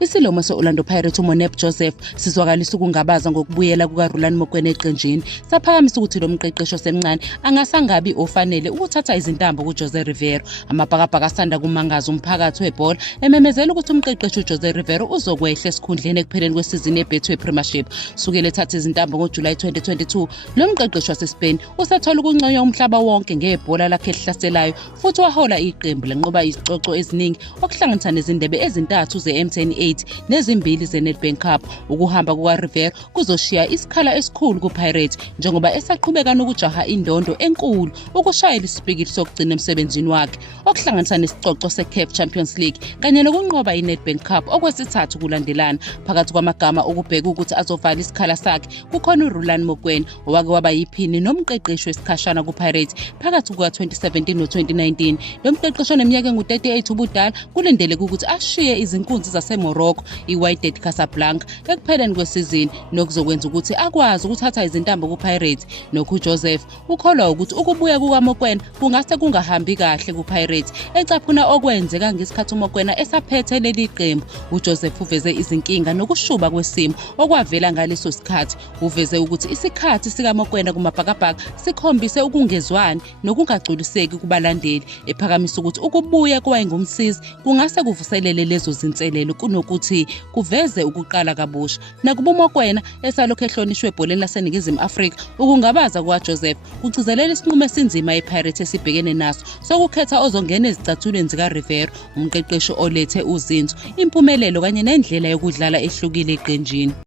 Isilomo se-Orlando Pirates uMonep Joseph sizwakalisa ukungabaza ngokubuyela kukaRhulani Mokwena eqenjini. Saphakamisa ukuthi lo mqeqeshi osemncane angasangabi ofanele ukuthatha izintambo kuJose Riveiro. Amabhakabhaka asanda kumangaza umphakathi webhola ememezela ukuthi umqeqeshi uJose Riveiro uzokwehla esikhundleni ekupheleni kwesizini yeBetway Premiership. Sukela ethatha izintambo ngoJulayi 2022, lo mqeqeshi waseSpain usathola ukunconywa umhlaba wonke ngebhola lakhe elihlaselayo futhi wahola iqembu lenqoba izicoco eziningi okuhlanganisa nezindebe ezintathu ze-M10 8 nezimbili ze-Nedbank Cup. Ukuhamba kukaRiveiro kuzoshiya isikhala esikhulu kuPirates njengoba esaqhubeka nokujaha indondo enkulu ukushayela isipikili sokugcina emsebenzini wakhe okuhlanganisa nesicoco se-CAF Champions League kanye nokunqoba i-Nedbank Cup okwesithathu kulandelana. Phakathi kwamagama okubheka ukuthi azovala isikhala sakhe kukhona uRhulani Mokwena owake waba yiphini nomqeqeshi wesikhashana kuPirates phakathi kuka-2017 no-2019. Lo mqeqeshi oneminyaka engu-38 ubudala kulindeleke ukuthi ashiye izinkunzi zaseMorocco iWydad Casablanca ekupheleni kwesizini nokuzokwenza ukuthi akwazi ukuthatha izintambo kuPirates. Nokho Joseph ukholwa ukuthi ukubuya kukaMokwena kungase kungahambi kahle kuPirates ecaphuna okwenzeka ngesikhathi uMokwena esaphethe leli qembu. uJoseph uveze izinkinga nokushuba kwesimo okwavela ngaleso sikhathi. Uveze ukuthi isikhathi sikaMokwena kumabhakabhaka sikhombise ukungezwani nokungagculiseki kubalandeli, ephakamisa ukuthi ukubuya kwayengumsizi kungase kuvuselele lezo zinselelo kunokuthi kuveze ukuqala kabusha. Nakuba uMokwena esalokhu ehlonishwe ebholeni laseNingizimu Afrika, ukungabaza kukaJoseph kugcizelela isinqumo esinzima iPirates esibhekene naso sokukhetha ozongena ezicathulweni zikaRiveiro, umqeqeshi olethe uzinzo, impumelelo kanye nendlela yokudlala ehlukile eqenjini.